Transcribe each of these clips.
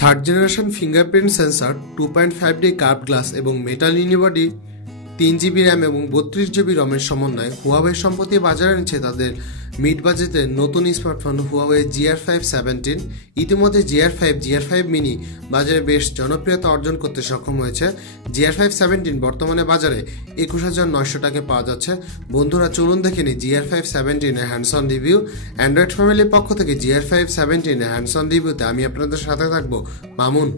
Third generation fingerprint sensor 2.5D curve glass এবং metal unibody 3GB RAM এবং 32GB রমের সমন্বয়ে Huawei সম্প্রতি বাজারে এনেছে তাদের মিড বাজেটের নতুন স্মার্টফোন হুয়াওয়ে GR5 17। ইতিমধ্যে GR5 মিনি বাজারে বেশ জনপ্রিয়তা অর্জন করতে সক্ষম হয়েছে। GR5 17 বর্তমানে বাজারে 21,900 টাকায় পাওয়া যাচ্ছে। বন্ধুরা চলুন দেখে নিই GR5 17 এর হ্যান্ডস অন রিভিউ। অ্যান্ড্রয়েড ফ্যামিলির পক্ষ থেকে GR5 17 এর হ্যান্ডস অন রিভিউতে আমি আপনাদের সাথে থাকবো মামুন।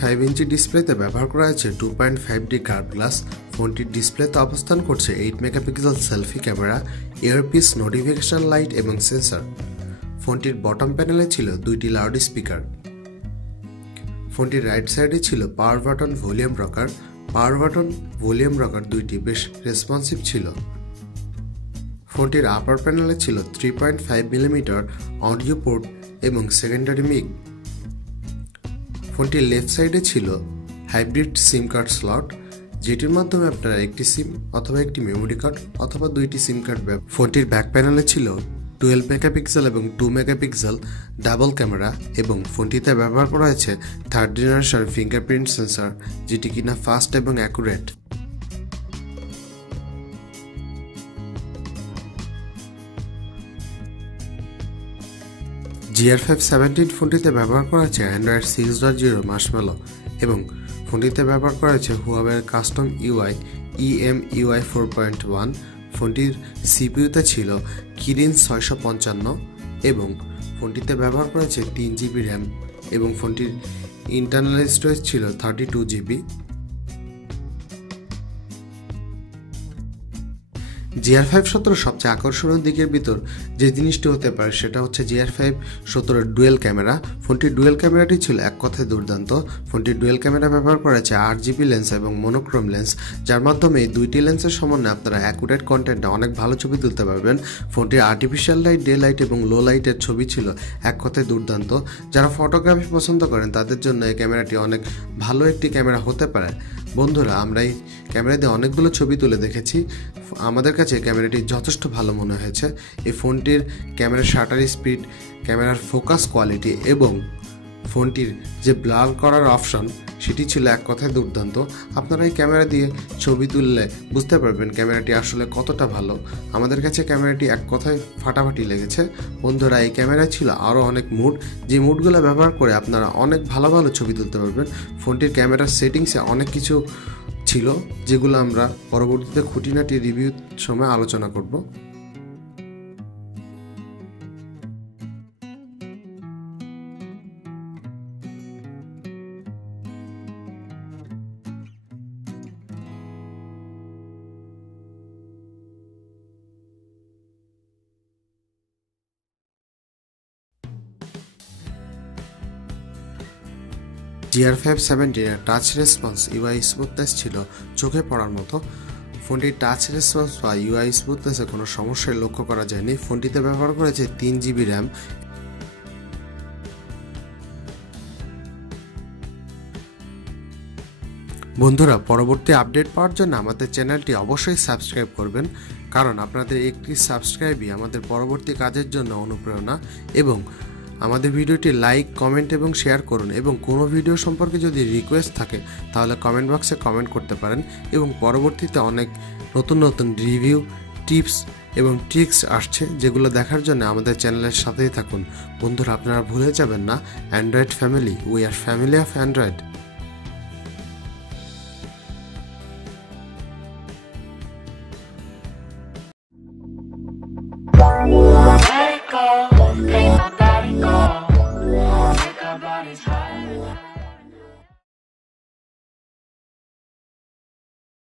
.5 ইঞ্চি ডিসপ্লেতে ব্যবহার করা হয়েছে 2.5D কার্ভ গ্লাস। ফোনটির ডিসপ্লেতে অবস্থান করছে 8 megapixel selfie camera, earpiece, notification light এবং সেন্সর। ফোনটির বটম প্যানেলে ছিল 2টি লাউড স্পিকার। ফোনটির রাইট সাইডে ছিল power button, volume rocker. Power button, volume rocker দুইটি বেশ রেসপন্সিভ ছিল। ফোনটির আপার প্যানেলে ছিল 3.5mm অডিও পোর্ট এবং সেকেন্ডারি মিক। ফোনটির লেফট সাইডে ছিল হাইব্রিড সিম কার্ড স্লট, যেটির মাধ্যমে আপনারা একটি সিম অথবা একটি মেমোরি কার্ড অথবা দুইটি সিম কার্ড ব্যবহার। ফোনটির ব্যাক প্যানেলে ছিল 12 মেগাপিক্সেল এবং 2 মেগাপিক্সেল ডাবল ক্যামেরা এবং ফোনটিতে ব্যবহার করা হয়েছে থার্ড জেনারেশন ফিঙ্গারপ্রিন্ট সেন্সর, যেটি কিনা ফাস্ট এবং অ্যাকুরেট। GR5 17 ফোনটিতে ব্যবহার করা হয়েছে অ্যান্ড্রয়েড 6.0 মার্শম্যালো এবং ফোনটিতে ব্যবহার করা হয়েছে হুয়াওয়ের কাস্টম ইউআই EMUI 4.1। ফোনটির সিপিইউতে ছিল কিরিন 655 এবং ফোনটিতে ব্যবহার করা হয়েছে 3GB র্যাম এবং ফোনটির ইন্টারনাল স্টোরেজ ছিল 32GB। GR5 17 সবচেয়ে আকর্ষণীয় দিকের ভিতর যে জিনিসটি হতে পারে সেটা হচ্ছে GR5 17 ডুয়েল ক্যামেরা। ফোনটির ডুয়েল ক্যামেরাটি ছিল এক কথায় দুর্দান্ত। ফোনটির ডুয়েল ক্যামেরা ব্যবহার করা হয়েছে 8GB লেন্স এবং মনোক্রোম লেন্স, যার মাধ্যমে এই দুইটি লেন্সের সমন্বয়ে আপনারা অ্যাকুরেট কন্টেন্টে অনেক ভালো ছবি তুলতে পারবেন। ফোনটির আর্টিফিশিয়াল লাইট, ডে লাইট এবং লো লাইটের ছবি ছিল এক কথায় দুর্দান্ত। যারা ফটোগ্রাফি পছন্দ করেন তাদের জন্য এই ক্যামেরাটি অনেক ভালো একটি ক্যামেরা হতে পারে। বন্ধুরা আমরা এই ক্যামেরা দিয়ে অনেকগুলো ছবি তুলে দেখেছি, আমাদের কাছে ক্যামেরাটি যথেষ্ট ভালো মনে হয়েছে। এই ফোনটির ক্যামেরার শাটার স্পিড, ক্যামেরার ফোকাস কোয়ালিটি এবং ফোনটির যে ব্লার করার অপশন সেটি ছিল এক কথায় দুর্দান্ত। আপনারা এই ক্যামেরা দিয়ে ছবি তুললে বুঝতে পারবেন ক্যামেরাটি আসলে কতটা ভালো। আমাদের কাছে ক্যামেরাটি এক কথায় ফাটাফাটি লেগেছে। বন্ধুরা এই ক্যামেরায় ছিল আরও অনেক মুড, যে মুডগুলো ব্যবহার করে আপনারা অনেক ভালো ভালো ছবি তুলতে পারবেন। ফোনটির ক্যামেরার সেটিংসে অনেক কিছু ছিল যেগুলো আমরা পরবর্তীতে খুঁটিনাটি রিভিউ সময় আলোচনা করব। GR5 17 touch response UI smoothness ছিল চোখে পড়ার মতো। ফোনটির টাচ রেসপন্স বা ইউআই স্মুথনেসে কোনো সমস্যায় লক্ষ্য করা যায়নি। ফোনটিতে ব্যবহার করেছে 3GB র্যাম। বন্ধুরা পরবর্তী আপডেট পাওয়ার জন্য আমাদের চ্যানেলটি অবশ্যই সাবস্ক্রাইব করবেন, কারণ আপনাদের একটি সাবস্ক্রাইবই আমাদের পরবর্তী কাজের জন্য অনুপ্রেরণা। এবং আমাদের ভিডিওটি লাইক, কমেন্ট এবং শেয়ার করুন এবং কোনো ভিডিও সম্পর্কে যদি রিকোয়েস্ট থাকে তাহলে কমেন্ট বক্সে কমেন্ট করতে পারেন। এবং পরবর্তীতে অনেক নতুন নতুন রিভিউ, টিপস এবং ট্রিক্স আসছে, যেগুলো দেখার জন্য আমাদের চ্যানেলের সাথেই থাকুন। বন্ধুরা আপনারা ভুলে যাবেন না, Android family, we are family of Android.